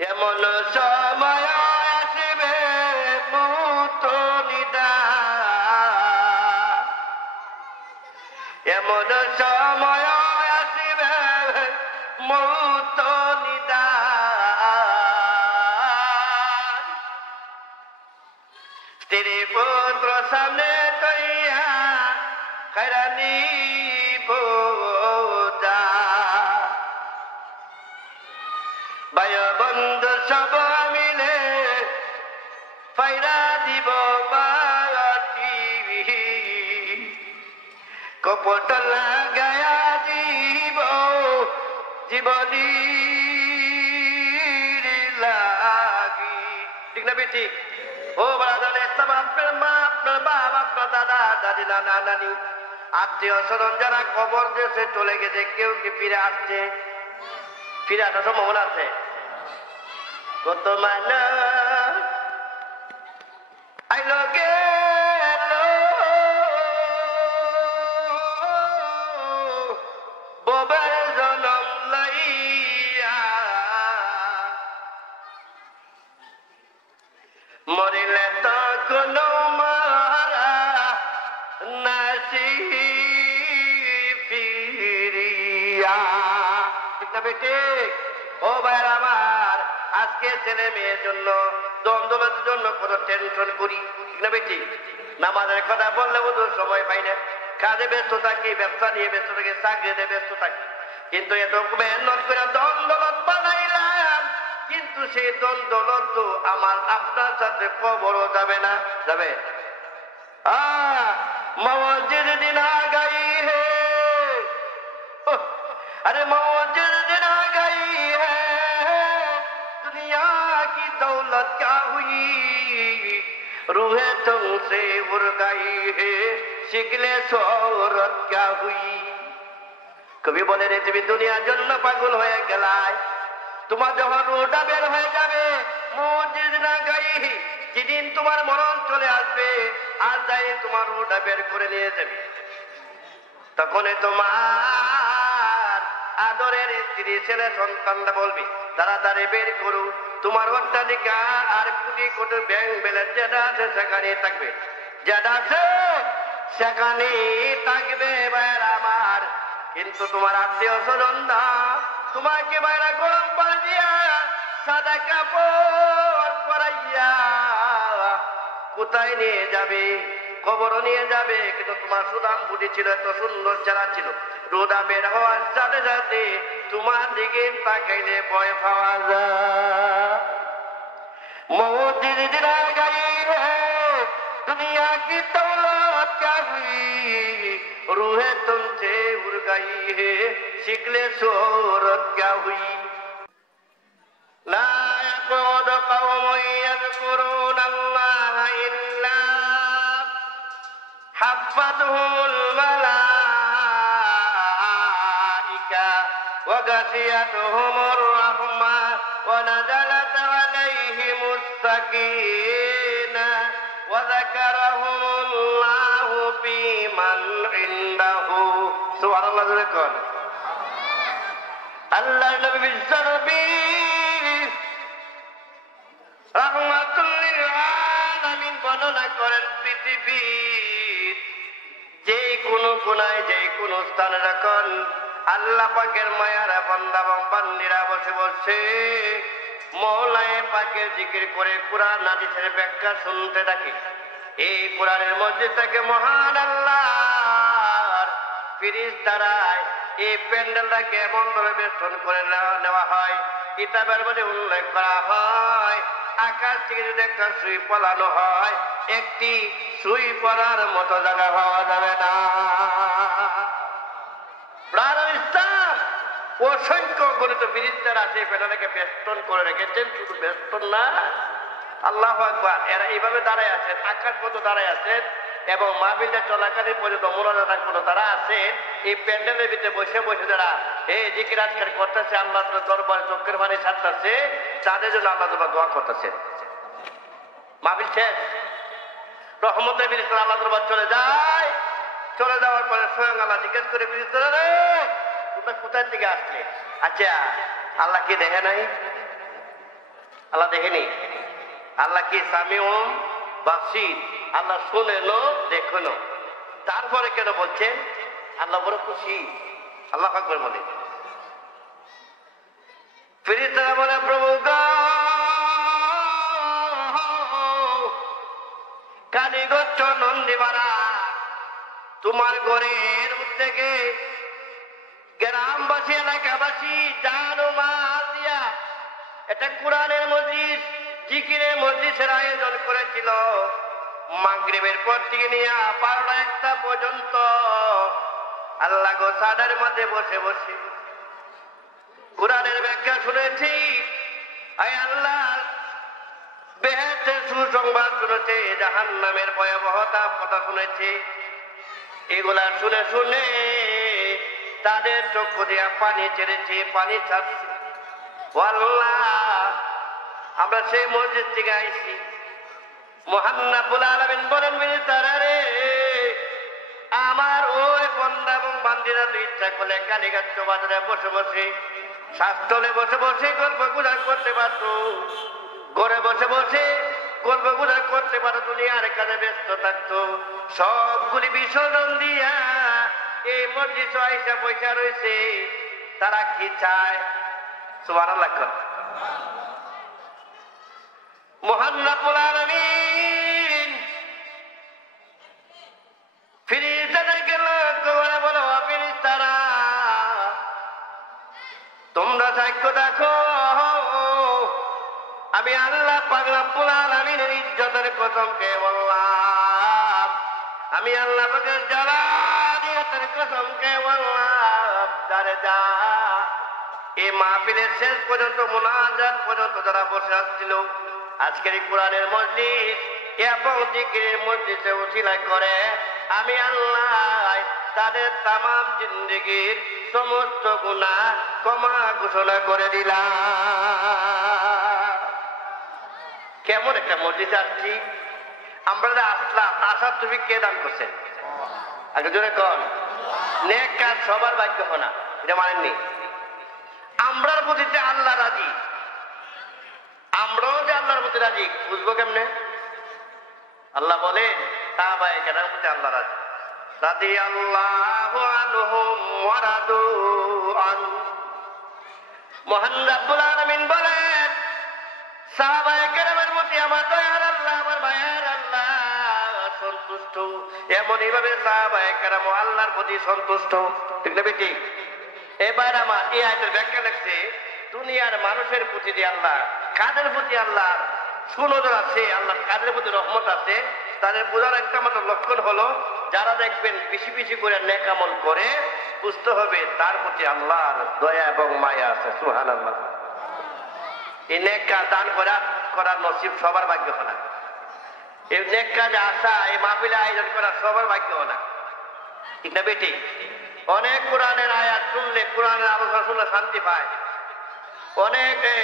এমন সময় আসবে মুহূর্ত নিদান, এমন সময় আসবে মুহূর্ত নিদান। স্ত্রী পুত্র সামনে কইয়া খায়রানি বোঝা, ভাই বন্ধু সব মিলে ফাইরা দিব বাটি, কপট লাগায়া দিব জীবনী লাগি। ঠিক না বেটি? ও বাজান ইসলাম, আপনার মা, আপনার বাবা, আপনার দাদা দাদি, নানা নানি, আত্মীয় স্বজন যারা খবর দিয়েছে চলে গেছে, কেউ কি ফিরে আসছে? ফিরে আসার সম্ভাবনা আছে? কত মানুষ আইলো গেল ববের জনম লইয়া, মরিলে তখন মারা নাসি ফিরিয়া। ঠিক না বেটি? ও ভাইয়ের আমার, আজকে ছেলে মেয়ের জন্য দ্বন্দ্বের জন্য কত টেনশন করি, ঠিক না বেটি? নামাজের কথা বললে বোধ সময় পাই না, কাজে ব্যস্ত থাকি, ব্যবসা নিয়ে ব্যস্ত থাকি, চাকরিতে ব্যস্ত থাকি, কিন্তু এত মেহনত করে দ্বন্দ্বলত বানাইলাম, কিন্তু সেই দ্বন্দ্বলত তো আমার আপনার সাথে কবরও যাবে না। যাবে? মসজিদ দিন গাই হে, अरे मौजूद दिन आ गई है, दुनिया की दौलत क्या हुई, रूहे तुमसे उड़ गई है, शिकले शोहरत क्या हुई। কবি বলে রে, তুমি দুনিয়ার জন্য পাগল হয়ে গেলাই, তোমার যখন রুহটা বের হয়ে যাবে, মসজিদ না গাই, যেদিন তোমার মরণ চলে আসবে, আর যাই তোমার রুহটা বের করে নিয়ে যাবে, তখন তোমার আদরের স্ত্রী ছেলে সন্তানরা বলবি, তাড়াতাড়ি বের করু, তোমার অট্টালিকা আর কোটি কোটি ব্যাংক ব্যালেন্স যেটা আছে সেখানে থাকবে, যেটা আছে সেখানে থাকবে ভাইয়ের আমার। কিন্তু তোমার আত্মীয় স্বজনরা তোমাকে বাইরে গরম পানি দিয়া সাদা কাপড় পরাইয়া কোথায় নিয়ে যাবে? কবর নিয়ে যাবে। কিন্তু তোমার সুদাম বুদ্ধি ছিল, এত সুন্দর চেহারা ছিল, রোদা বের হওয়ার সাথে সাথে তোমার দিকে তাকাইলে ভয় পাওয়া যায়। মৌতির দিন গাই হে, দুনিয়া কি দৌলত क्या हुई, रूहे तुमसे उड़ गई है, शिकले शोहरत क्या हुई। ला यक़ूद क़ौमुन यज़कुरूना अल्लाह इल्ला हफ़्फ़तहुमुल मलाइका व गशियतहुमुर रहमा व नज़लत अलैहिमुस सकीना व ज़करहुमुल्लाहु फी मन इंदहु। सुबहानाल्लाह জোরে কোন। আল্লাহর নবী বিশ্বনবী রাহমাতুল লিল আলামিন বর্ণনা করেন, পৃথিবীর যে কোনো কোনায় যে কোনো স্থানে যখন আল্লাহ পাকের মায়ার বান্দা বান্দিরা বসে বসে মওলায়ে পাকের জিকির করে কুরআন হাদিসের ব্যাখ্যা শুনতে থাকে, এই কুরআনের মধ্যে থেকে মহান আল্লাহর ফেরেশতারায় এই প্যান্ডেলটাকে এমন ভাবে বেষ্টন করে নেওয়া হয়, কিতাবের মধ্যে উল্লেখ করা হয়, আকাশ থেকে যদি একটা সুই পলানো হয়, একটি সুই পড়ার মতো জায়গা পাওয়া যাবে না। অসংখ্য গণিত ফেরেশতারা আছে, প্যান্ডেলটাকে বেষ্টন করে রেখেছেন। শুধু বেষ্টন না, আল্লাহু আকবার, এরা এইভাবে দাঁড়ায় আছেন, আকাশ মতো দাঁড়ায় আছেন, এবং মাহফিলটা চলাকালীন পর্যন্ত মোনাজাত করতে তারা আছে এই প্যান্ডেলের ভিতরে বসে বসে যারা এই জিকির আজকার করতেছে, আল্লাহ দরবারে চোখের পানি ছাড়তেছে, তাদের জন্য আল্লাহ দরবার দোয়া করতেছে। মাহফিল শেষ, রহমতের ফেরেশতারা আল্লাহ দরবার চলে যায়, চলে যাওয়ার পরে স্বয়ং আল্লাহ জিজ্ঞেস করে, ফেরেশতারা রে তোমরা কোথায় থেকে আসলে? আচ্ছা আল্লাহ কি দেখে নাই? আল্লাহ দেখেনি? আল্লাহ কি সামিউম বাসির, আল্লাহ শোনেন দেখেন। তারপরে কেন বলছেন? আল্লাহ বড় খুশি। আল্লাহ আকবার বলে। ফেরেশতারা বলে প্রভু গো, কালীগচ্ছ নন্দীবাড়া তোমার ঘরের উদ্যোগে গ্রামবাসী এলাকাবাসী জানো মাল দিয়া এটা কোরআনের মজলিস, জিকিরের মজলিসের আয়োজন করেছিল। মাগরিবের পর থেকে নিয়ে 12টা পর্যন্ত আল্লাহ গো সাদার মধ্যে বসে বসে কোরআনের ব্যাখ্যা শুনেছি। আয় আল্লাহ বেহেশতের সুসংবাদ শুনেছে, জাহান্নামের ভয়াবহতা কথা শুনেছে। এগুলা শুনে শুনে তাদের চক্ষু দিয়া পানি ছেড়েছে, পানি ছাড়ছে। আল্লাহ আমরা সেই মসজিদ থেকে আইছি। মহান রব্বুল আলামিন বলেন ফেরেশতারা রে, আমার ওই বান্দা এবং বান্দীরা তো ইচ্ছা করলে কালীগঞ্জ বাজারে বসে বসে, শাস্তলে বসে বসে গল্প গুজব করতে পারত, ঘরে বসে বসে গল্প গুজব করতে পারত, দুনিয়ার কাজে ব্যস্ত থাকতো। সবগুলি বিসর্জন দিয়া এই মসজিদ আইসা পয়সা রয়েছে। তারা কি চায়? সুবহানাল্লাহ। মহান রব্বুল আলামিন ফেরেশতাদেরকে লক্ষ্য করে বলে, ফেরেশতারা তোমরা সাক্ষ্য দেখো, আমি আল্লাহ পাক রব্বুল আলামিনের ইজ্জতের কসমকে বললাম, আমি আল্লাহ পাকের জালালিয়াতের কসমকে বললাম, যারে যা এই মাহফিলের শেষ পর্যন্ত মুনাজাত পর্যন্ত যারা বসে আসছিল আজকের এই কোরআনের মজলিস এবং জিকিরের মজলিসে উসিলা করে আমি আল্লাহ তাদের তামাম জিন্দেগির সমস্ত গুনাহ ক্ষমা ঘোষণা করে দিলাম। কেমন একটা মসজিদে আসছি আমরা, আসলাম, আসার তুমি কে দান করছেন? আগে জোরে কন। নেক কাজ সবার ভাগ্য হয় না, এটা মানেননি? আমরার প্রতি যে আল্লাহ রাজি, আমরাও যে আল্লাহর প্রতি রাজি বুঝবো কেমনে? আল্লাহ বলেন সাহাবায়ে কেরাম প্রতি আল্লাহ রাজি। রাদিয়াল্লাহু আনহুম ওয়া রাদু আন। মহান রব্বুল আলামিন বলেন সাহাবায়ে কেরামের প্রতি আমার দয়ার আল্লাহ, আমার মায়ার আল্লাহ সন্তুষ্ট। এমনই ভাবে সাহাবায়ে কেরাম আল্লাহর প্রতি সন্তুষ্ট। ঠিক না বেটি? এবার আমার এই আয়াতের ব্যাখ্যা লিখছে দুনিয়ার মানুষের প্রতি যে আল্লাহ, কাদের প্রতি আল্লাহ সুনজর আছে, আল্লাহ কাদের প্রতি রহমত আছে, তাদের বোঝার একটা মাত্র লক্ষণ হলো যারা দেখবেন বেশি বেশি করে নেক আমল করে, বুঝতে হবে তার প্রতি আল্লাহর দয়া এবং মায়া আছে। সুবহানাল্লাহ। এই নেক কাজ দান করার নসিব সবার ভাগ্য হয় না। এই নেক কাজে আসা, এই মাহফিলে আয়োজন করা সবার ভাগ্য হয় না। ঠিক না বেটি? অনেক কোরআনের আয়াত শুনলে, কোরআনের আলোচনা শুনলে শান্তি পায়, অনেকে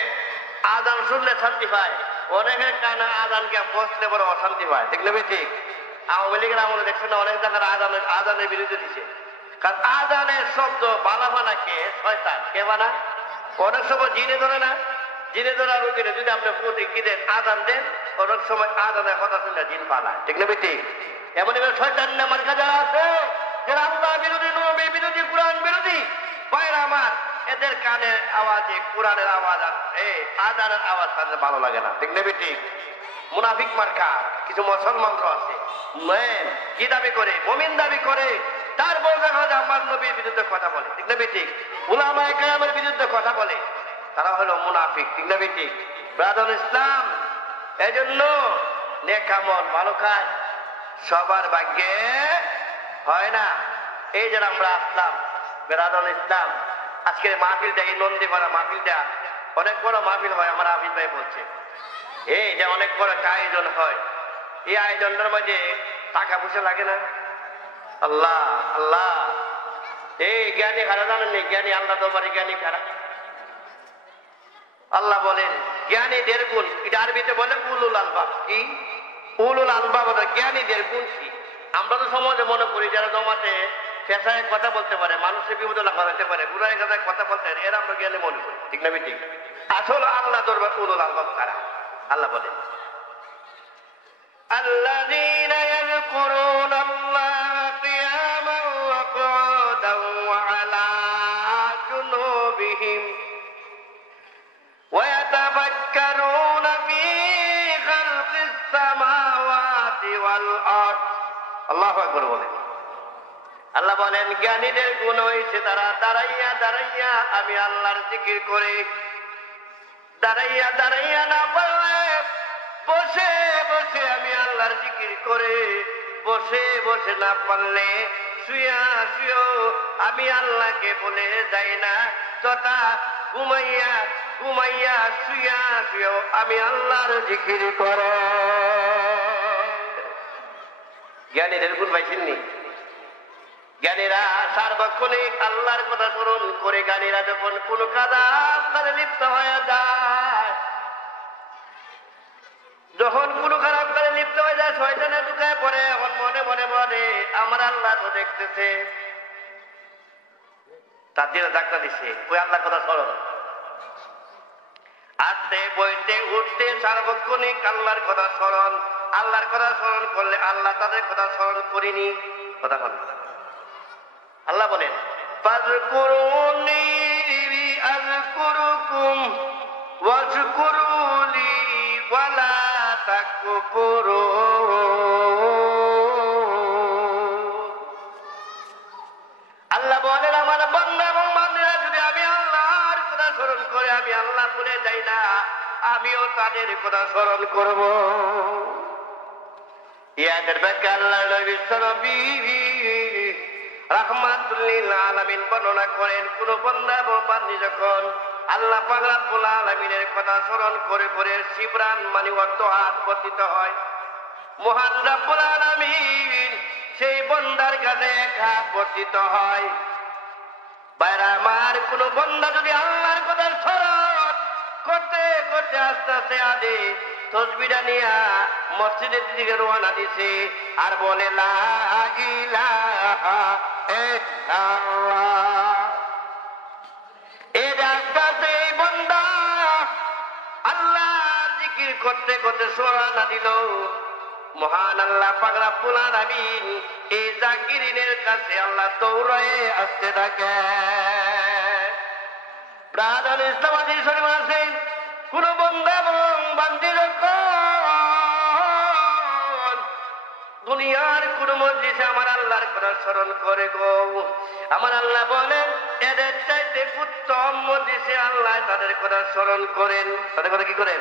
আজান শুনলে শান্তি পায়, অনেকের কানে আজানকে বসলে বড় অশান্তি পায়। ঠিক না বেটি? আওয়ামী লীগের আমলে দেখছেন না অনেক জায়গায় আজানের বিরুদ্ধে দিচ্ছে, কারণ আজানের শব্দ বানাকে শয়তান কে বানা? অনেক সময় জিনে ধরে না, জিনে ধরা রোগীরা যদি আপনি প্রতিদিন আজান দেন, অনেক সময় আজানের কথা শুনলে জিন বানায়। ঠিক না বেটি? এমন শয়তান নামের কাজে আছে যারা আল্লাহ বিরোধী, নবী বিরোধী, কোরআন বিরোধী। বাইরে আমার এদের কানের আওয়াজে কোরআনের আওয়াজ আর আজানের আওয়াজ তাদের ভালো লাগে না। ঠিক না বেটি? মুনাফিক মার্কা কিছু মুসলমান আছে, কি দাবি করে? মুমিন দাবি করে, তারপর দেখা যায় আমার নবীর বিরুদ্ধে কথা বলে। ঠিক না বেটি? উলামায়ে কেরামের বিরুদ্ধে কথা বলে, তারা হলো মুনাফিক। ঠিক না বেটি? ব্রাদার ইসলাম, এজন্য নেক আমল ভালো কাজ সবার ভাগ্যে হয় না। এই যে আমরা আসলাম বেরাদুল ইসলাম, আজকের মাহফিলটা, এই নন্দীপাড়া মাহফিলটা অনেক বড় মাহফিল হয়। আমার আবিদ ভাই বলছে এই যে অনেক বড় একটা আয়োজন হয়, এই আয়োজনটার মাঝে টাকা পয়সা লাগে না? আল্লাহ আল্লাহ, এই জ্ঞানী খারা জানেন নি? জ্ঞানী আল্লাহ দরবারে জ্ঞানী খারা। আল্লাহ বলেন জ্ঞানী 1.5 গুণ, এটা আরবিতে বলে উলুল আলবাব। কি উলুল আলবাব? জ্ঞানী 1.5 গুণ। কি আমরা তো সমাজে মনে করি যারা জমাতে পেশায় কথা বলতে পারে, মানুষের বিপদে লাগাতে পারে, গুনাহের কথায় কথা বলতে পারে, এরা আমরা জ্ঞানী মনে করি, ঠিক না ঠিক? আসলে আল্লাহ দরবার উলুল আলবাব ছাড়া। আল্লাহ বলে আল্লাযীনা ইয়াযকুরুনাল্লাহা কিয়ামান ওয়া qu'ুদান ওয়া আলা জুনুবিহিম ওয়া ইয়াতাফাক্কারুনা ফী খালকিস সামাওয়াতি ওয়াল আরদ। আল্লাহু আকবার বলেন। আল্লাহ বলেন জ্ঞানীদের গুণ হয়েছে তারা দাঁড়াইয়া দাঁড়াইয়া আমি আল্লাহর জিকির করে, দাঁড়াইয়া দাঁড়াইয়া না পারলে বসে বসে আমি আল্লাহর জিকির করে, বসে বসে না পারলে শুয়া শুয়েও আমি আল্লাহকে বলে যাই না, তথা ঘুমাইয়া ঘুমাইয়া শুয়া শুয়েও আমি আল্লাহর জিকির করে। জ্ঞানীদের গুণ পাইছেননি? জ্ঞানীরা সার্বক্ষণিক আল্লাহর কথা স্মরণ করে, জ্ঞানীরা যখন কোন কাজে লিপ্ত হয়ে যায়, যখন কোন খারাপ কাজে লিপ্ত হয়ে যায়, শয়তানে ঢুকায় পড়ে, এখন মনে মনে বলে আমার আল্লাহ তো দেখতেছে, তার দিনে ধাক্কা দিচ্ছে, ওই আল্লাহর কথা স্মরণ। আসতে বইতে উঠতে সার্বক্ষণিক আল্লাহর কথা স্মরণ। আল্লাহর কথা স্মরণ করলে আল্লাহ তাদের কথা স্মরণ করিনি। কথা বল। আল্লাহ বলেন ফাযকুরুনি আযকুরুকুম ওয়াশকুরুলি ওয়ালা তাকফুরুন। আল্লাহ বলেন আমার বান্দা এবং বান্দারা যদি আমি আল্লাহর কথা স্মরণ করে আমি আল্লাহ ভুলে যাই না, আমিও তাদের কথা স্মরণ করব। ইয়াদের ব্যাখ্যা আল্লাহ নবী রাহমাতুল লিল আলামিন বর্ণনা করেন, কোন বান্দা এবং বান্দী যখন আল্লাহ পাক রব্বুল আলামিনের কথা স্মরণ করে করে শিবরান মানে অর্থ হাত পতিত হয়, মহান রব্বুল আলামিন সেই বান্দার কাছে এক হাত পতিত হয়। বাইরা আমার কোন বান্দা যদি আল্লাহর কথা স্মরণ করতে করতে আস্তে আস্তে আদে তসবিহটা নিয়া মসজিদের দিকে রওনা দিছে আর বলে লা ইলাহা ইল্লাল্লাহ, এই রাস্তাতে এই বান্দা আল্লাহর জিকির করতে করতে রওনা দিল, মহান আল্লাহ পাক রব্বুল আলামিন এই জাকিরিনের কাছে আল্লাহ দৌড়ায়ে আসতে থাকে। ব্রাদার ইসলামাদি শরীফ আছে কোন বান্দা এবং বান্দী যখন দুনিয়ার কোন মজলিসে আমার আল্লাহর কথা স্মরণ করে গো, আমার আল্লাহ বলেন এদের চাইতে উত্তম মজলিসে আল্লাহ তাদের কথা স্মরণ করেন। তাদের কথা কি করেন?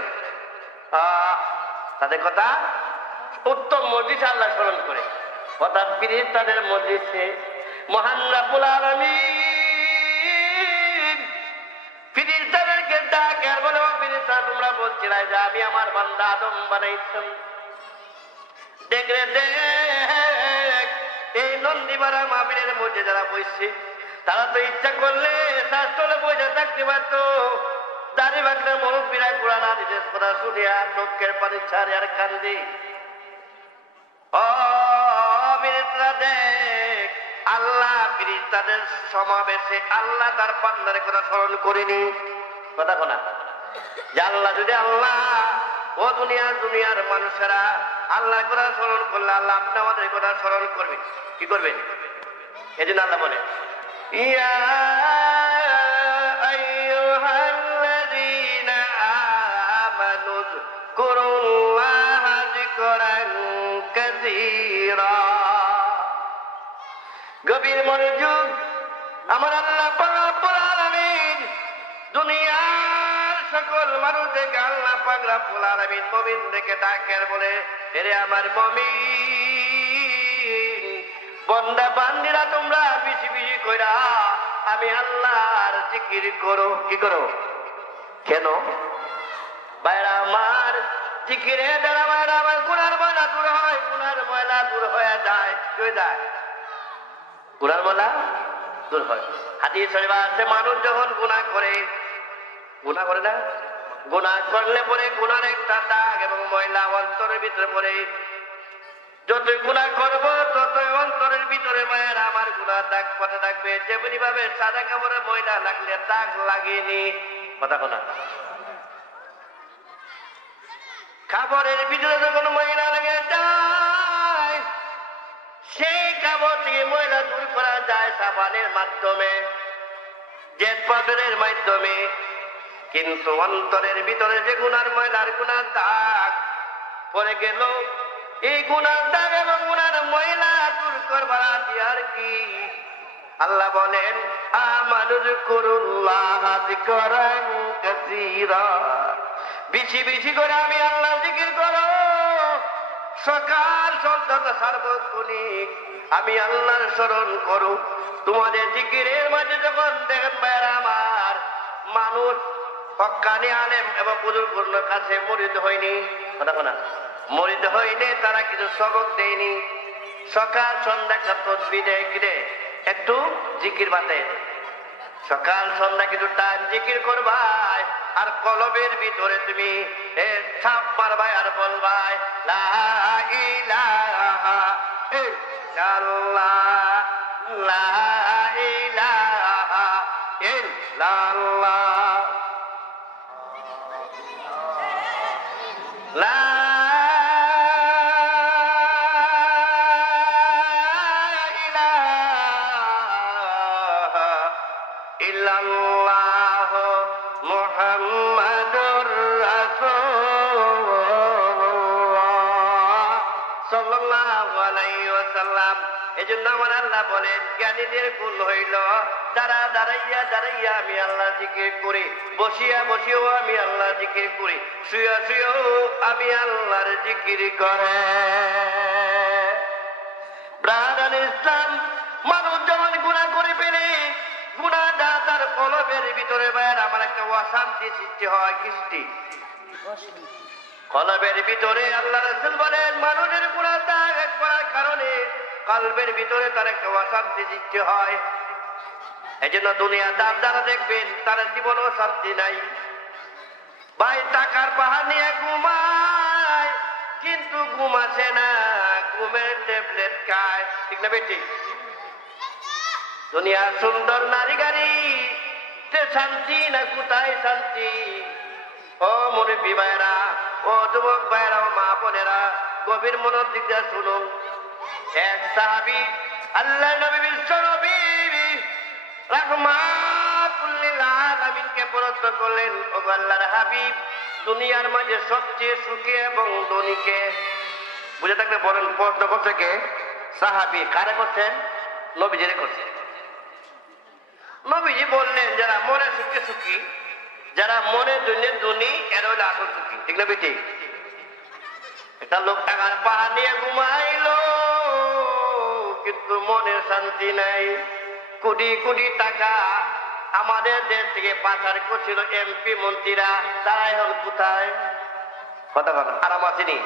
তাদের কথা উত্তম মজলিসে আল্লাহ স্মরণ করে, অর্থাৎ ফেরেশতাদের মজলিসে মহান রব্বুল আলামিন ফেরেশতাদেরকে ডাকে আর বলে, ও ফেরেশতা তোমরা বলছিলা যে আমি আমার বান্দা আদম বানাইতাম, দেখ রে দেখ এই নন্দীমারা মাহফিলের মধ্যে যারা বসছে তারা তো ইচ্ছা করলে শাস্ত্রে বসে থাকতে পারতো, দাড়ি বাগলে মুরব্বীরা কোরআন হাদিসের কথা শুনিয়া চোখের পানি ছাড়ে আর কান্দে। ও ফেরেশতারা দেখ, আল্লাহ ফেরেশতাদের সমাবেশে আল্লাহ তার বান্দার কথা স্মরণ করেনি। কথা শোনা যে আল্লাহ যদি আল্লাহ ও দুনিয়ার মানুষেরা আল্লাহর কথা স্মরণ করলে আল্লাহ আপনি আমাদের কথা স্মরণ করবেন। কি করবেন? এই জন্য আল্লাহ বলে ইয়া আইয়ুহাল্লাযীনা আমানু যকুরুল্লাহা যিকরান কাসীরা। গভীর মনোযোগ, আমার আল্লাহ পাক রব্বুল আলামিন দুনিয়ার সকল মানুষকে আল্লাহ পাক রব্বুল আলামিন মুমিনদেরকে ডাকের বলে, এরে আমার মুমিন বান্দা বান্দীরা তোমরা বেশি বেশি কইরা আমি আল্লাহর জিকির করো। কি করো? কেন? বাইরা আমার জিকিরে দ্বারা বাইরা আমার গুনার ময়লা দূর হয়, গুনার ময়লা দূর হয়ে যায়। কি যায়? গুনার ময়লা দূর হয়। হাদিস শরীফে আছে মানুষ যখন গুনাহ করে না, গুনাহ করলে পরে গুনার একটা দাগ এবং ময়লা অন্তরের ভিতরে পড়ে, যতই গুনাহ করবো ততই অন্তরের ভিতরে মায়ের আমার গুনাহ দাগ পড়ে থাকবে। যেমনি ভাবে সাদা কাপড়ে ময়লা লাগলে দাগ লাগেনি, কথা কথা কাপড়ের ভিতরে যখন ময়লা লেগে যায় সেই কাপড় থেকে ময়লা দূর করা যায় সাবানের মাধ্যমে, জেট পাউডারের মাধ্যমে। কিন্তু অন্তরের ভিতরে যে গুনার ময়লার গুনার দাগ পড়ে গেল, এই গুনার দাগ এবং গুনার ময়লা দূর করবার আর কি? আল্লাহ বলেন আমানুযকুরুল্লাহ যিকরান কাসীরা, বেশি বেশি করে আমি আল্লাহ জিকির করো। সকাল সন্ধ্যা সার্বক্ষণিক আমি আল্লাহর স্মরণ করো। তোমাদের জিকিরের মাঝে যখন দেখেন ভাইরা আমার, মানুষ হক্কানি আলেম এবং বুজুর্গের কাছে মুরিদ হয়নি, কথা না মুরিদ হয়নি, তারা কিছু সবক দেয়নি। সকাল সন্ধ্যা একটা তসবিহ দেয়, কি দেয়? একটু জিকির বাতে। সকাল সন্ধ্যা কিছু টাইম জিকির করবাই, আর কলবের ভিতরে তুমি ছাপ মারবাই আর বলবাই লা ইলাহা ইল্লাল্লাহ, লা ইলাহা ইল্লাল্লাহ, লা ইলাহা ইল্লাল্লাহ মুহাম্মাদুর রাসূলুল্লাহ সাল্লাল্লাহু আলাইহি ওয়াসাল্লাম। এজন্য আমার আল্লাহ বলেন জ্ঞানীদের গুণ হইল তারা দাঁড়াইয়া দাঁড়াইয়া আমি আল্লাহ জিকির করি, বসিয়া বসিয়াও আমি আল্লাহ জিকির করি, শুয়া শুয়াও আমি আল্লাহর জিকির করে। ব্রাদার ইসলাম, মানুষ যখন গুনাহ করে ফেলে, গুনাহটা তার কলবের ভিতরে বাইরে আমার একটা অশান্তি সৃষ্টি হয়। কৃষ্টি কলবের ভিতরে আল্লাহ রাসূল বলেন মানুষের গুনাহ দাগ করার কারণে কলবের ভিতরে তার একটা অশান্তি সৃষ্টি হয়। এই জন্য দুনিয়াদার যারা দেখবেন তার জীবনও শান্তি নাই। ভাই টাকার পাহাড় নিয়ে ঘুমায়, কিন্তু ঘুম আসে না, ঘুমের ট্যাবলেট খায়, ঠিক না বেটি? দুনিয়ার সুন্দর নারী গাড়ি শান্তি না, কোথায় শান্তি? ও মুরব্বী ভাইরা, ও যুবক ভাইরা, ও মা বোনেরা, গভীর মনোযোগ দিয়ে শুনুন। এক সাহাবী আল্লাহ নবী বিশ্ব নবী রাহমাতুল লিল আলামিনকে প্রশ্ন করলেন, ও আল্লাহর হাবিব, দুনিয়ার মাঝে সবচেয়ে সুখী এবং ধনীকে? বুঝে থাকলে বলেন, প্রশ্ন করছে কে? সাহাবী। কারে করছেন? নবীজিরে করছেন। নবীজি বললেন যারা মনে সুখে সুখী, যারা মনের জন্য ধনী, এরা হলো আসল সুখী, ঠিক না বেটি? একটা লোক টাকার পাহাড় নিয়ে ঘুমাইলো, কিন্তু মনের শান্তি নাই। কোটি কোটি টাকা আমাদের দেশ থেকে পাচার করছিল এমপি মন্ত্রীরা, তারা এখন কোথায়? কথা কথা আরাম আসেনি।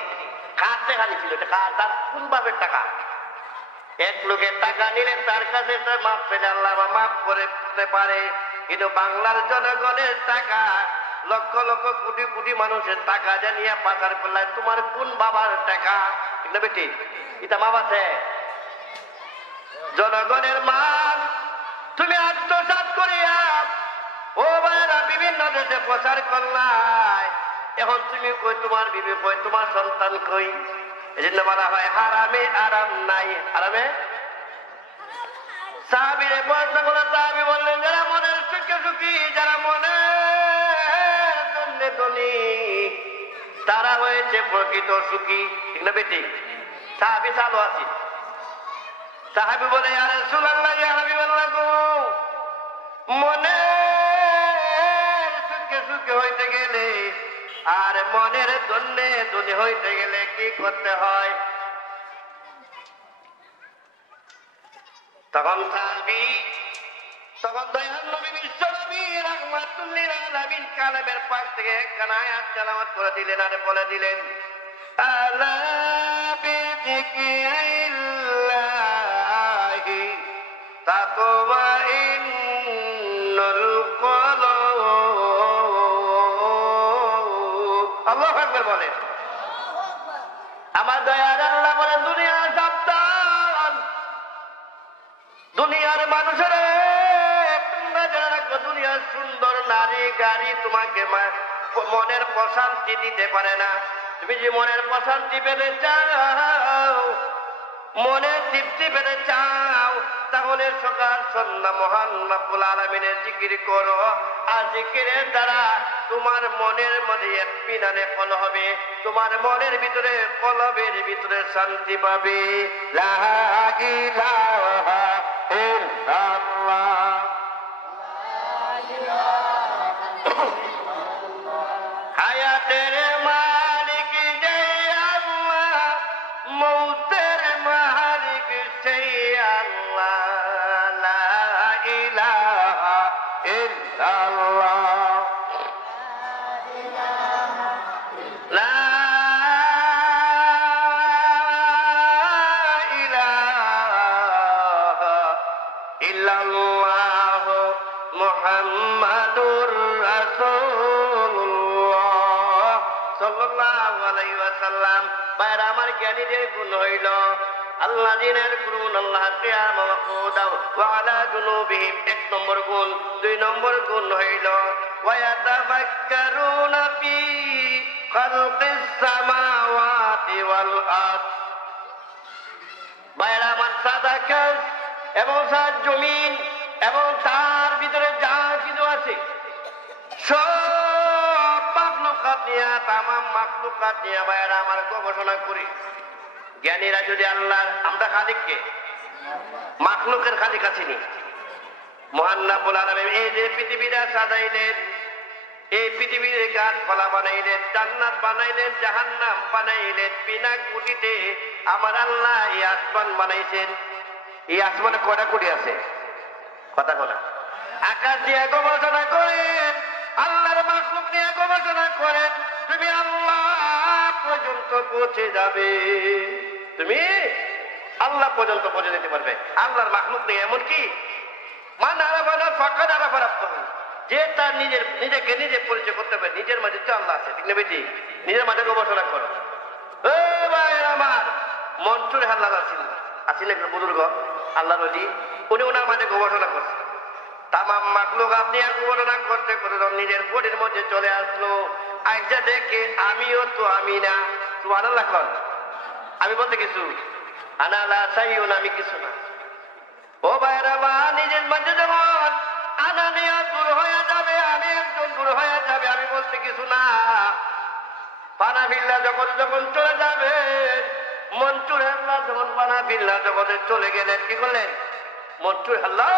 কার টাকা নিছিল? তার কোন ভাবের টাকা? এক লোকের টাকা নিলে তার কাছে মাফ পেলে আল্লাহ মাফ করতে পারে, কিন্তু বাংলার জনগণের টাকা, লক্ষ লক্ষ কোটি কোটি মানুষের টাকা জানিয়ে পাচার করলে তোমার কোন বাবার টাকা? ঠিক না বেটি? এটা মাপ আছে? জনগণের মাল তুমি আত্মসাৎ করিয়া ও ভাইরা বিভিন্ন দেশে প্রচার করলাই, এখন তুমি কই? তোমার বিবি কই? তোমার সন্তান কই? এই জন্য বলা হয় হারামে আরাম নাই। হারামে সাহাবীরে প্রশ্ন করলে সাহাবী বললেন যারা মনের সুখে সুখী, যারা মনের জন্য ধনী, তারা হয়েছে প্রকৃত সুখী, ঠিক না বেটি? সাহাবী চালু আছে। সাহাবী বলে ইয়া রাসূলুল্লাহ, ইয়া হাবিবাল্লাহ গো, মনের সুখে সুখে হইতে গেলে আর মনের জন্য ধনী হইতে গেলে কি করতে হয়? তখন সাহাবী, তখন দয়াল নবী বিশ্ব নবী রাহমাতুল লিল আলামিন কালামের পাক থেকে একখানা আয়াত তেলাওয়াত করে দিলেন আর বলে দিলেন আলা বিযিকরিল্লাহি তাতমাইন্নুল কুলুব। আল্লাহু আকবার বলেন। আমার দয়ার আল্লাহ বলেন দুনিয়ার সাবধান, দুনিয়ার মানুষের তোমরা যারা রাখো দুনিয়ার সুন্দর নারী গাড়ি তোমাকে মনের প্রশান্তি দিতে পারে না। তুমি যে মনের প্রশান্তি পেতে চাও, মনে তৃপ্তি পেতে চাও, তাহলে সকাল সন্ধ্যা মহান রব্বুল আলামিনের জিকির করো। আর জিকিরের দ্বারা তোমার মনের মধ্যে ইতমিনানে ফল হবে, তোমার মনের ভিতরে কলবের ভিতরে শান্তি পাবে। লা ইলাহা ইল্লাল্লাহ, হায়াতের মালিক যে আল্লাহ, মৌতের মালিক সেই আল্লাহ। লা ইলাহা ইল্লাল্লাহ, লা ইলাহা ইল্লাল্লাহ মুহাম্মাদুর রাসূলুল্লাহ সাল্লাল্লাহু আলাইহি ওয়াসাল্লাম। বাইরে আমার জ্ঞানীদের গুণ হইল আল্লাযীনা ইয়াযকুরুনাল্লাহা কিয়ামান ওয়া কুউদান ওয়া আলা জুনুবিহিম, 1 নম্বর গুণ। 2 নম্বর গুণ হইল ওয়া ইয়াতাফাক্কারুনা ফি খালকিস সামাওয়াতি ওয়াল আরদ। বাইরে আমার সাদা আকাশ এবং সাত জমিন এবং তার ভিতরে যা কিছু আছে সব মাখলুকাত নিয়ে, তামাম মাখলুকাত নিয়ে বাইরে আমার গবেষণা করি। জ্ঞানীরা যদি আল্লাহ, আমরা খালিককে, মাখলুকের খালিক আছিনি। মহান রব্বুল আলামিন এই যে পৃথিবীটা সাজাইলেন, এই পৃথিবীর গাছপালা বানাইলেন, জান্নাত বানাইলেন, জাহান্নাম বানাইলেন, বিনা কুটিতে আমার আল্লাহ এই আসমান বানাইছেন। এই আসমানে কয়টা কুটি আছে? কথা বলা। আকাশ দিয়ে গবেষণা করেন, আল্লাহর মাখলুক নিয়ে গবেষণা করেন, তুমি আল্লাহ পর্যন্ত পৌঁছে যাবে। তুমি আল্লাহ পর্যন্ত পৌঁছে যেতে পারবে আল্লাহর মাখলুক নিয়ে। এমনকি মান আরাফানা ফাকাদ আরাফা রাব্বাহু, যে তার নিজেকে নিজে পরিচয় করতে পারে, নিজের মাঝে তো আল্লাহ আছে, ঠিক না বেটি? নিজের মাঝে গবেষণা করো। ও ভাই আমার, মনসুর হাল্লাল আছিলেন একটা বুজুর্গ আল্লাহ নদী, উনি ওনার মাঝে গবেষণা করছেন। তামাম মাখলুক আপনি গবেষণা করতে করতে নিজের বডির মধ্যে চলে আসলো। আইসা দেখে আমিও তো আমি না। সুবহানাল্লাহ কর। আমি বলতে কিছু, আনা লা শাইউন, আমি কিছু না। ও ভাইরা মা, নিজের মধ্যে যেমন আনানিয়া দূর হয়ে যাবে, আমি একজন দূর হয়ে যাবে, আমি বলতে কিছু না। পানা বিল্লা যখন যখন চলে যাবে, মনসুর আল্লাহ যখন পানা বিল্লা জগতে চলে গেলেন, কি করলেন? মনসুর আল্লাহ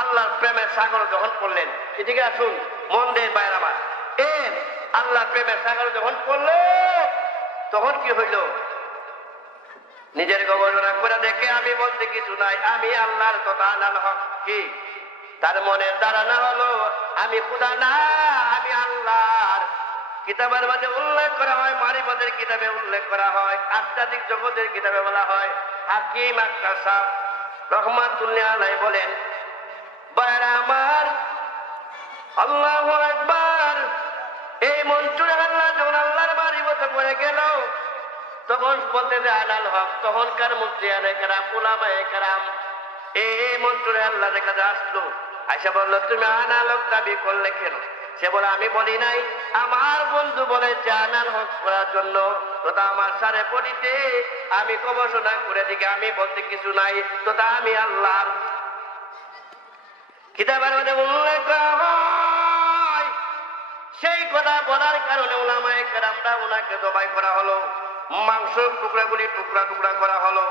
আল্লাহর প্রেমের সাগর যখন পড়লেন, এদিকে আসুন মন দেন বাইরে আমার, আল্লাহ প্রেমের সাগর যখন পড়লো, তখন কি হইল? নিজের গবেষণা করে দেখে আমি বলতে কিছু নাই, আমি আল্লাহর তথা আনাল হক। কি তার মনের ধারণা হলো আমি খোদা না, আমি আল্লাহর। কিতাবের মাঝে উল্লেখ করা হয়, মারিফতের কিতাবে উল্লেখ করা হয়, আধ্যাত্মিক জগতের কিতাবে বলা হয়, হাকিম আক্তার সাহেব রহমাতুল্লাহ আলাইহি বলেন, বাইরে আমার আল্লাহু আকবার, এই মনসুর আল্লাহ যখন আল্লাহর মারিফতে পড়ে গেল, তখন বলতে যে আনাল হক, তখনকার মুফতিয়ানে কেরাম, উলামায়ে কেরাম এই মনসুর আল্লাহর কাছে আসলো, আয়সা বলল তুমি আনাল হক দাবি করলে কেন? সে বলে আমি বলি নাই, আমার বন্ধু বলেছে আনাল হক করার জন্য, তোতা আমার সারে পড়িতে আমি গবেষণা করে দিকে, আমি বলতে কিছু নাই, তোতা আমি আল্লাহর। কিতাবের মধ্যে উল্লেখ করা হয়, সেই কথা বলার কারণে উলামায়ে কেরামরা ওনাকে জবাই করা হলো, মাংস টুকরাগুলি টুকরা টুকরা করা হলো।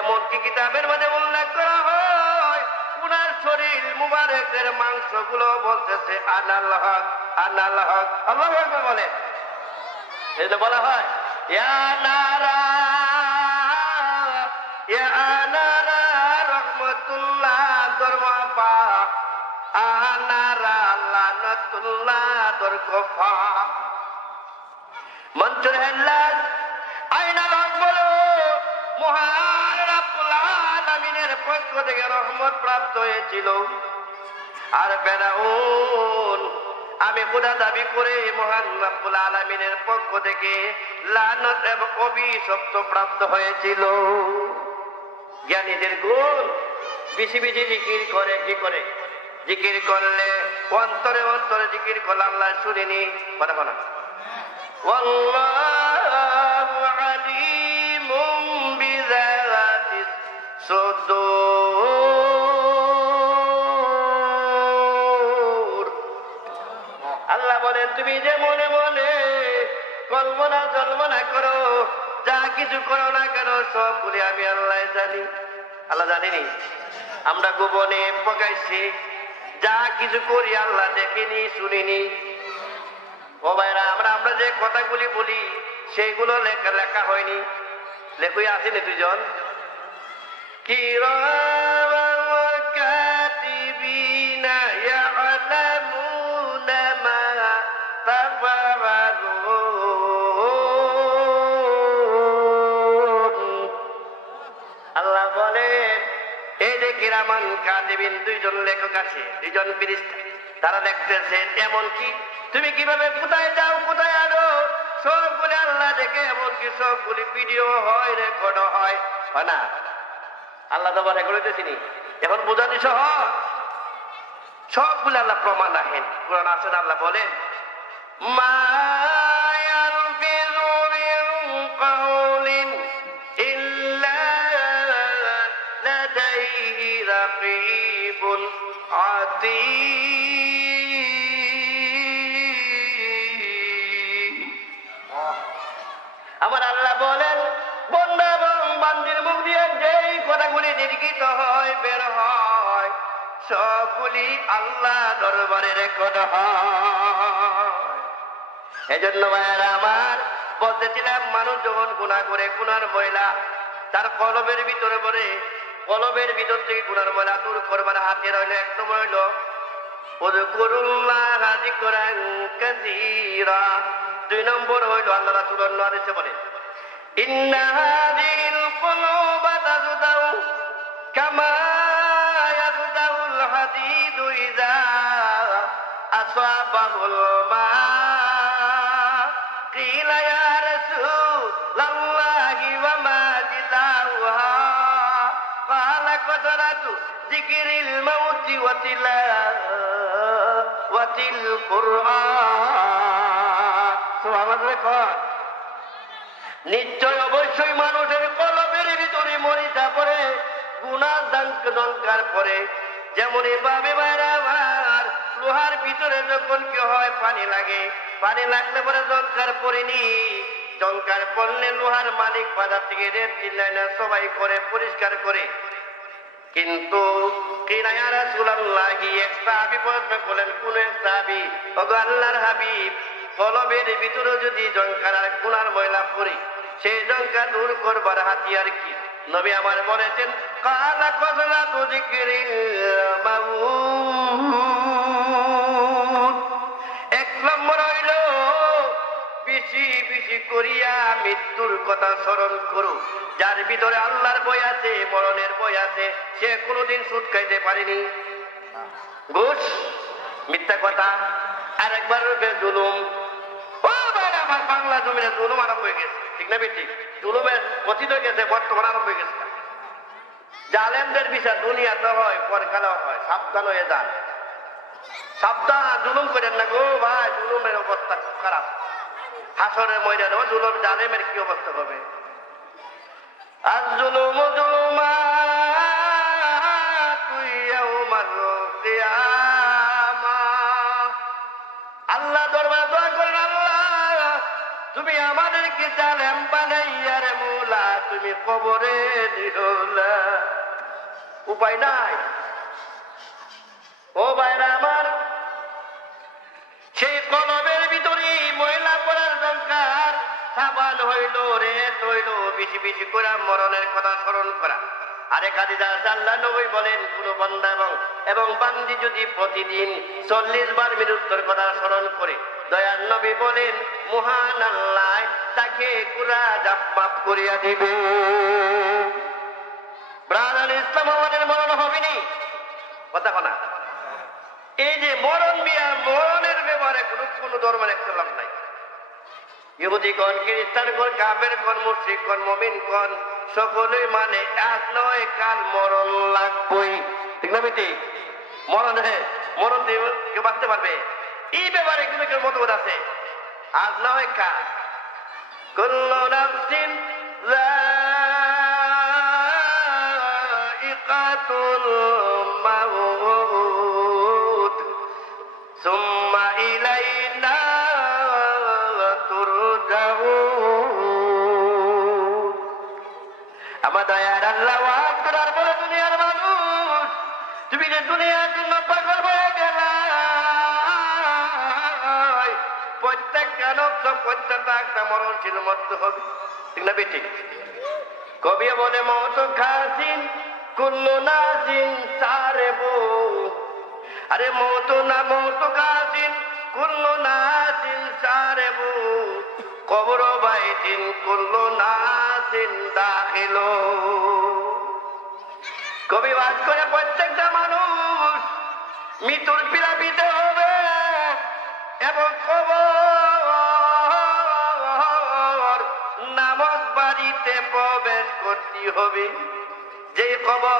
এমনকি কিতাবের মধ্যে উল্লেখ করা হয়, উনার শরীর মুবারকের মাংসগুলো বলতেছে আনাল হক, আনাল হক। আল্লাহু আকবার বলে, এই যে বলা হয় ইয়া নারা ইয়া নারা রহমাতুল্লাহ দরওয়াফা, আনারা লানাতুল্লাহ দরকফা। মনসুর হেল্লাল আইনাল হক বলো, মহান রব্বুল আলামিনের পক্ষ থেকে রহমত প্রাপ্ত হয়েছিল। আর ফেরাউন আমি খোদা দাবি করে মহান রব্বুল আলামিনের পক্ষ থেকে লানত এবং অভিশপ্ত প্রাপ্ত হয়েছিল। জ্ঞানীদের গুণ বেশি বেশি জিকির করে। কি করে? জিকির করলে অন্তরে অন্তরে জিকির করলে আল্লাহ শুনিনি। কথা বলা ওয়াল্লাহু আলিমুম বিযাতিস সুদূর। আল্লাহ বলেন তুমি যে মনে মনে কল্পনা জল্পনা করো, যা কিছু করো না কেন সবগুলি আমি আল্লাহ জানি। আল্লাহ জানিনি? আমরা গোপনে প্রকাশ্যে যা কিছু করি আল্লাহ দেখেনি, শুনিনি। ও ভাইরা, আমরা যে কথাগুলি বলি সেইগুলো লেখা হয়নি। লেখই আসেনি দুজন কিরামান কাতিবিনা ইয়ালামুনা মা তাফআলুন। আল্লাহ বলেন এই যে কিরামান কাতিবিন, দুইজন লেখক আছে, দুইজন ফেরেশতা, তারা দেখতেছে এমনকি তুমি কিভাবে কোথায় যাও কোথায় আনো সবগুলি আল্লাহ দেখে, এমনকি সবগুলি ভিডিও হয়, রেকর্ড হয় না? আল্লাহ তো রেকর্ড হইতেছিনি, এখন বোঝানি সহ সবগুলি আল্লাহ প্রমাণ রাখেন। কোরআন আছে না, আল্লাহ বলেন মা ইয়ালফিযু মিন কাওলিন ইল্লা লাদাইহি রাকীবুন আতীদ। আমার আল্লাহ বলেন বান্দা এবং বান্দির মুখ দিয়ে যেই কথাগুলি নির্গিত হয়, বের হয়, সবগুলি আল্লাহ দরবারে রেকর্ড হয়। এজন্য ভাইয়েরা আমার বলতেছিলাম, মানুষ যখন গুনাহ করে, গুনার ময়লা তার কলবের ভিতরে পড়ে, কলবের ভিতর থেকে গুনার ময়লা দূর করবার হাতে রইল একদম হইল উযকুরুল্লাহ যিকরান কাসীরা। 2 নম্বর হইল আল্লাহ রাসূল হাদিসে বলে ইন্না হাযিল কুলুবা তাযদাউ কামা ইয়াযদাউল হাদীদু ইযা আসাবাহুল মা কিলা ইয়া রাসূলাল্লাহি ওয়া মা জিলাউহা ক্বালা কাসরাতু যিকরিল মাউতি ওয়া তিলাওয়াতিল কুরআন। সুবহানাল্লাহ। কর নিশ্চয় অবশ্যই মানুষের কলবের ভিতরে মরিচা পড়ে, গুনাহ দংকার পরে, যেমন এভাবে বাইরে আমার লোহার ভিতরে যখন কি হয় পানি লাগে, পানি লাগলে পরে দংকার পড়েনি, দংকার পড়লে লোহার মালিক বাজার থেকে রেট চিল্লায় না, সবাই করে পরিষ্কার করে। কিন্তু কিনা ইয়া রাসূলুল্লাহি, এক সাহাবী প্রশ্ন করলেন, কোন এক সাহাবী, ওগো আল্লাহর হাবিব, কলবের ভিতরে যদি জংকার আর গুনার ময়লা পড়ে, সেই জংকার দূর করবার হাতিয়ার কি? নবী আমার বলেছেন কালা কাসরাতু যিকরিল মাউত। 1 নম্বর হইল বেশি বেশি করিয়া মৃত্যুর কথা স্মরণ করো। যার ভিতরে আল্লাহর ভয় আছে, মরণের ভয় আছে, সে কোনোদিন সুদ খাইতে পারেনি, ঘুষ, মিথ্যা কথা, আর একবার জুলুম। ও ভাই, আমার বাংলা জমিনে জুলুম আরম্ভ হয়ে গেছে, ঠিক না বেঠিক? জুলুমের কথিত হয়ে গেছে, বর্তমান আরম্ভ হয়ে গেছে। জালেমদের বিচার দুনিয়াতে হয়, পরকালেও হয়, সাবধান হয়ে যান, সাবধান, জুলুম করেন না গো ভাই, জুলুমের অবস্থা খুব খারাপ। হাসরের ময়দানে জুলুম, জালেমের কি অবস্থা হবে? আর জুলুম জুলুমাতু ইয়াউমাল কিয়ামাহ। আল্লাহ দরবারে দোয়া করেন, আল্লাহ তুমি আমাদেরকে জালেম বানাইয়া রে মওলা তুমি কবরে দিও না। উপায় নাই। ও ভাইরা আমার, সেই কলবের ভিতরে ময়লা পড়ার দরকার, সাবান হইল, রেত হইল, বেশি বেশি করে মরণের কথা স্মরণ করা। আরেক হাদিসে আল্লাহ নবী বলেন, কোন বান্দা এবং বান্দি যদি প্রতিদিন 40 বার মৃত্যুর কথা স্মরণ করে, দয়ার নবী বলেন মহান আল্লাহ তাকে গুনাহ মাফ করিয়া দিবে। ব্রাদার ইসলাম, আমাদের মরণ হবে নি, কথা না? এই যে মরণ বিয়া, মরণের ব্যাপারে কোনো ধর্মের ইখতিলাফ নাই। ইহুদি কোন, খ্রিস্টান কোন, কাফের কোন, মুশরিক কোন, মুমিন কোন, সকলেই মানে আজ নয় কাল মরণ লাগবই। ঠিক না বেটি? মরণ দিয়ে কেউ বাঁচতে পারবে? এই ব্যাপারে কিন্তু কেউ মতভেদ আছে। আজ নয় কাল কুল্লু নাফসিন যায়িকাতুল মাউত সুম্মা ইলাইনা তুরজাউন। আমার দয়ার আল্লাহ ওয়াজ করার পরে দুনিয়ার মানুষ, তুমি যে দুনিয়ার জন্য পাগল হয়ে গেলা, প্রত্যেকটা নফস প্রত্যেকটা একটা মরণশীল মরতে হবে। ঠিক না বেটি? কবি বলে মত খাসিন কুল্লু নাসিন সারেবু। আরে মত খাসিন কুল্লু নাসিন সারেবু, কবর বাইতিন কুল্লু নাসিন দাখিলু। কবি বাদ করে প্রত্যেকটা মানুষ মৃত্যুর পিলাপিতে হবে এবং কবর নামক বাড়িতে প্রবেশ করতে হবে। যে কবর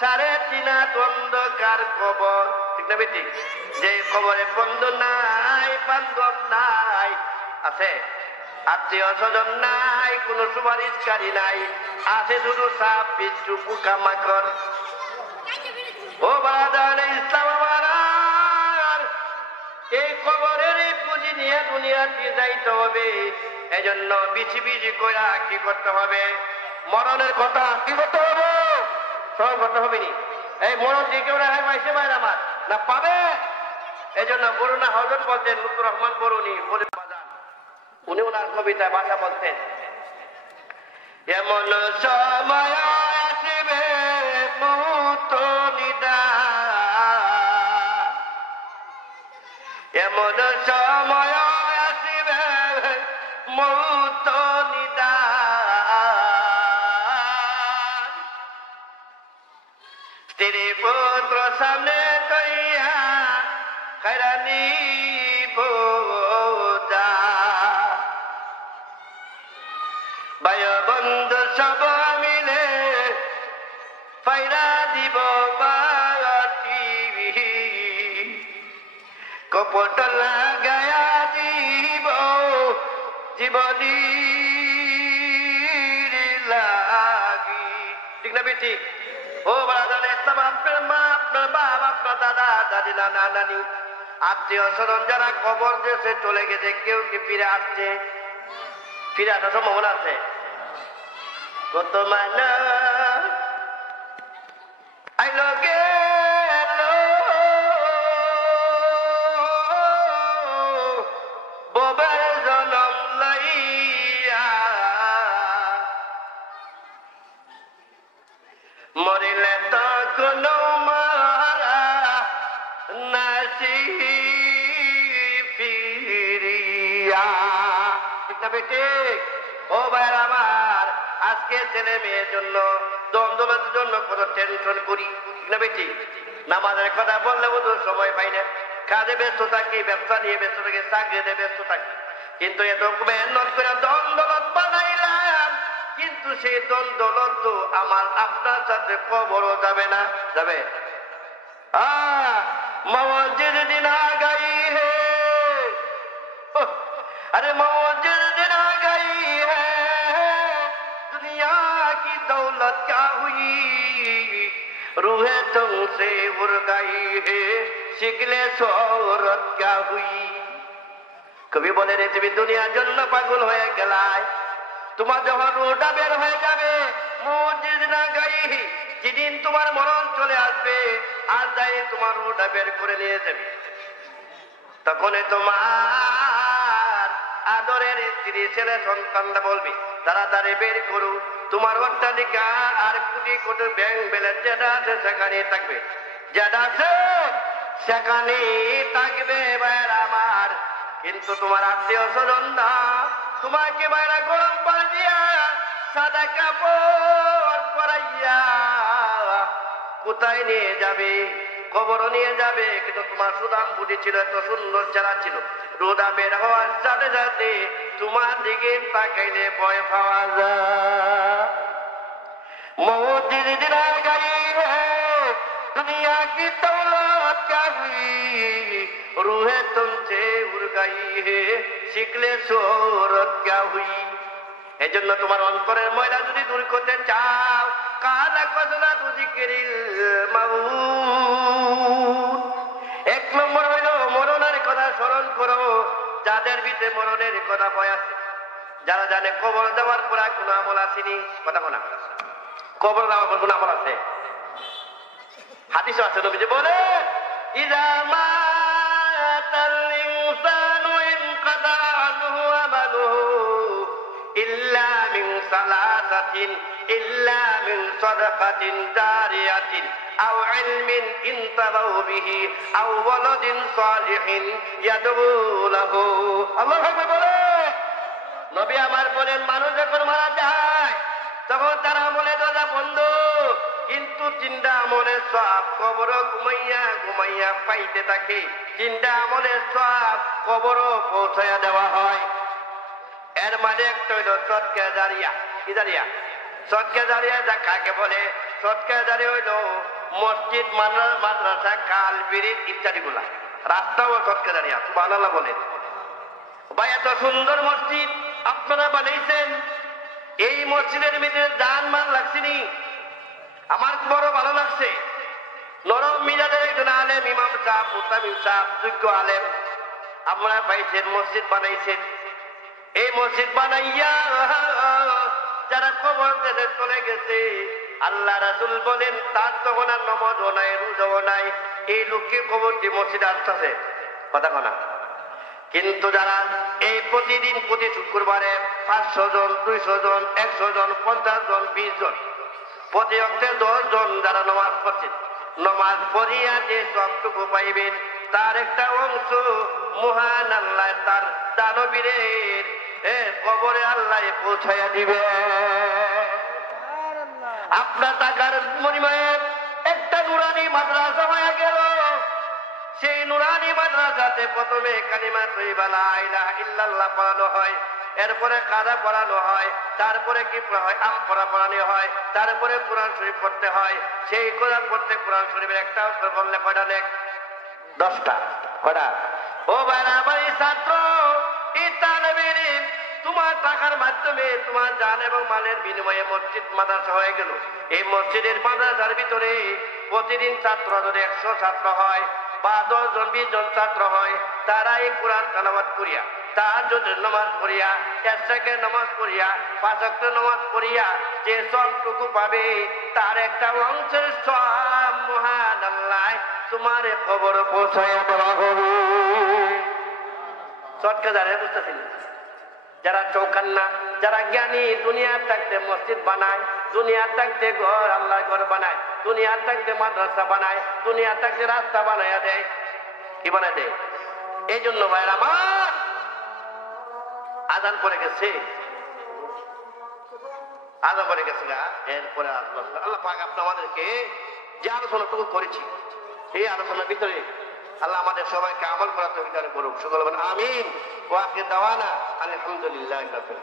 3.5 হাত অন্ধকার কবর। ঠিক না বেটি? যে কবরে বন্ধু নাই, বান্ধব নাই, আছে আত্মীয় স্বজন নাই, কোন সুপারিশকারী নাই, আছে শুধু সাপ বিচ্ছু পোকা মাকড়। ও বাদান ইসলাম আমার, এই কবরের পুঁজি নিয়ে দুনিয়াতে যাইতে হবে। এজন্য বিছি বিছি কইরা কি করতে হবে? মরণের কথা কি করতে হবে? সব করতে হবে নি? এই মরণ যে কেউ রেহাই পাইছে ভাইরা আমার না পাবে? এজন্য বরুণা হযরত বলতেন, লুৎফুর রহমান বরুণী বলে বাজান, উনি ওনার কবিতায় ভাষা বলতেন, এমন সময় আসবে মৌত নিদান, এমন সময় আসবে মৌত নিদান, স্ত্রী পুত্র সামনে কইয়া হয়রানি বোঝা, ভাই বন্ধু সব মিলে ফাইরা দিব বাতি, কপট লাগায়া দিব জীবনী লাগি। ঠিক না বেঠিক? ও বাজান ইসলাম, আপনার মা, আপনার বাবা, আপনার দাদা দাদি, নানা নানি, আত্মীয় স্বজন যারা কবর দেশে চলে গেছে, কেউ কি ফিরে আসছে? ফিরে আসার সম্ভাবনা আছে? কত মানুষ আইলো গেল ববের জনম লইয়া, মরিলে তো কোনো মারা নাসি ফিরিয়া। ঠিক না বেঠিক? ও ভাইয়ের আমার, আজকে ছেলে মেয়ের জন্য, দ্বন্দ্বের জন্য কত টেনশন করি। ঠিক না বেঠিক? নামাজের কথা বললে ওদের সময় পাই না, কাজে ব্যস্ত থাকি, ব্যবসা নিয়ে ব্যস্ত থাকি, চাকরিতে ব্যস্ত থাকি, কিন্তু এত মেহনত করে দ্বন্দ্বলত বানাইলাম, কিন্তু সেই দ্বন্দ্বলত তো আমার আপনার সাথে কবরও যাবে না। যাবে? মসজিদ দিন গাই হে, अरे मौजूद दिन आ गई है, दुनिया की दौलत क्या हुई, रूहे तुमसे उड़ गई है, शिकले शोहरत क्या हुई। কবি বলে রে, তুমি দুনিয়ার জন্য পাগল হয়ে গেলায়, তোমার যখন রুহটা বের হয়ে যাবে, মসজিদ না গাই, যেদিন তোমার মরণ চলে আসবে, আজ যাই তোমার রুহটা বের করে নিয়ে যাবে, তখন তোমার আদরের স্ত্রী ছেলে সন্তানরা বলবে, তাড়াতাড়ি বের করু, তোমার অট্টালিকা আর কোটি কোটি ব্যাংক ব্যালেন্স যেটা আছে সেখানেই থাকবে, যেটা আছে সেখানেই থাকবে ভাইরা আমার। কিন্তু তোমার আত্মীয় স্বজনরা তোমাকে বাইরে গরম পানি দিয়া সাদা কাপড় পরাইয়া কোথায় নিয়ে যাবে? কবর নিয়ে যাবে, কিন্তু তোমার সুদাম বুদ্ধি ছিল, এত সুন্দর চেহারা ছিল, রোদা বের হওয়ার সাথে সাথে তোমার দিকে তাকাইলে ভয় পাওয়া যায়। मौत दिन आ गई है, दुनिया की दौलत क्या हुई, रूहे तुमसे उड़ गई है, शिकले शोहरत क्या हुई। এজন্য তোমার অন্তরের ময়লা যদি দূর করতে চাও, কালা কসলা জিকিরিল মাউত, এক নম্বর হইল মরণের কথা স্মরণ করো। যাদের ভিতরে মরণের কথা ভয় আছে, যারা জানে কবর দেওয়ার পর কোনো আমল আসেনি, কথা বলা কবর দেওয়ার পর কোনো আমল আছে, হাদিসে আছে, নবীজি বলে ইযা মাতাল ইনসানু ইনকাদা আনহু আমালুহু ইল্লা মিন সালাসাতিন ইল্লা মিন সাদাকাতিন জারিয়াতিন আও ইলমিন ইনতাবাউ বিহি আও ওয়ালাদিন সালিহিন ইয়াদউ লাহু। আল্লাহু আকবার বলে, নবী আমার বলেন, মানুষ যখন মারা যায় তখন তার আমলের দরজা বন্ধ, কিন্তু জিন্দা আমলের সওয়াব কবর ঘুমাইয়া ঘুমাইয়া পাইতে থাকে। জিন্দা আমলের সওয়াব কবর পৌঁছায়া দেওয়া হয়। এর মানে একটা হইল সদকা জারিয়া। কি জারিয়া? সদকা জারিয়া যা কাকে বলে? সদকা জারিয়া হইল মসজিদ, মাদ্রাসা, খাল, ব্রিজ ইত্যাদি গুলা, রাস্তাও সদকা জারিয়া। সুবহানাল্লাহ বলেন। ভাই, এত সুন্দর মসজিদ আপনারা বানাইছেন, এই মসজিদের ভিতরে জান মান লাগছেনি, আমার বড় ভালো লাগছে। নরম মিজাজের একজন আলেম, ইমাম সাহেব, মুতামিম সাহেব, যোগ্য আলেম আপনারা পাইছেন, মসজিদ বানাইছেন। এই মসজিদ বানাইয়া যারা কবর দেশে চলে গেছে, আল্লাহ রাসূল বলেন তার তখন আর নামাজও নাই, রোজাও নাই, এই লোককে কবরটি মসজিদে আসতেছে, কথা কনা। কিন্তু যারা এই প্রতিদিন প্রতি শুক্রবারে 500 জন, 200 জন, 100 জন, 50 জন, 20 জন, প্রতি অক্টে 10 জন যারা নামাজ পড়ছেন, নামাজ পড়িয়া যে সবটুকু পাইবেন তার একটা অংশ মহান আল্লাহ তার দানবীরের কবরে আল্লাহ পৌঁছাইয়া দিবে। আপনার টাকার বিনিময়ে একটা নুরানি মাদ্রাসা হয়ে গেল। সেই নুরানি মাদ্রাসাতে প্রথমে কালিমা তৈয়বা লা ইলাহা ইল্লাল্লাহ পড়ানো হয়, এরপরে কাদা পড়ানো হয়, তারপরে কি পড়া হয়? আম পড়ানো হয়, তারপরে কোরআন শরীফ পড়তে হয়। সেই কোরআন পড়তে কোরআন শরীফের একটা অক্ষর বললে কয়টা লেখ? 10টা। কয়টা? ও ভাইরা, আমার এই ছাত্র, এই তালেবে ইলম, তোমার টাকার মাধ্যমে তোমার জান এবং মালের বিনিময়ে মসজিদ মাদ্রাসা হয়ে গেল। এই মসজিদের মাদ্রাসার ভিতরে প্রতিদিন ছাত্র যদি 100 ছাত্র হয় বা 10 জন 20 জন ছাত্র হয়, তারা এই কোরআন তেলাওয়াত করিয়া, তাহাজ্জুদের নামাজ পড়িয়া, এশরাকের নামাজ পড়িয়া, 5 ওয়াক্ত নামাজ পড়িয়া যে সবটুকু পাবে তার একটা অংশের সওয়াব মহান আল্লাহ তোমার কবর পৌঁছায়া দেওয়া হবে। সদকা জারিয়া বুঝতেছেন? যারা চৌকান্না, যারা জ্ঞানী, দুনিয়ার থাকতে মসজিদ বানায়, দুনিয়ার থাকতে ঘর, আল্লাহর ঘর বানায়, দুনিয়ার থাকতে মাদ্রাসা বানায়, দুনিয়ার থাকতে রাস্তা বানাইয়া দেয়। কি বানায় দেয়? এই জন্য ভাইরা আমার, আজান পড়ে গেছে, আজান পড়ে গেছে গা, এরপরে আল্লাহ পাক আমাদেরকে যে আলোচনাটুকু করেছি, এই আলোচনার ভিতরে আল্লাহ আমাদের সবাইকে আমল করার তৌফিক দান করুক। সকলে বলেন আমিন। ওয়া আখির দাওয়ানা আলহামদুলিল্লাহি রাব্বিল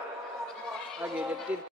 আলামিন।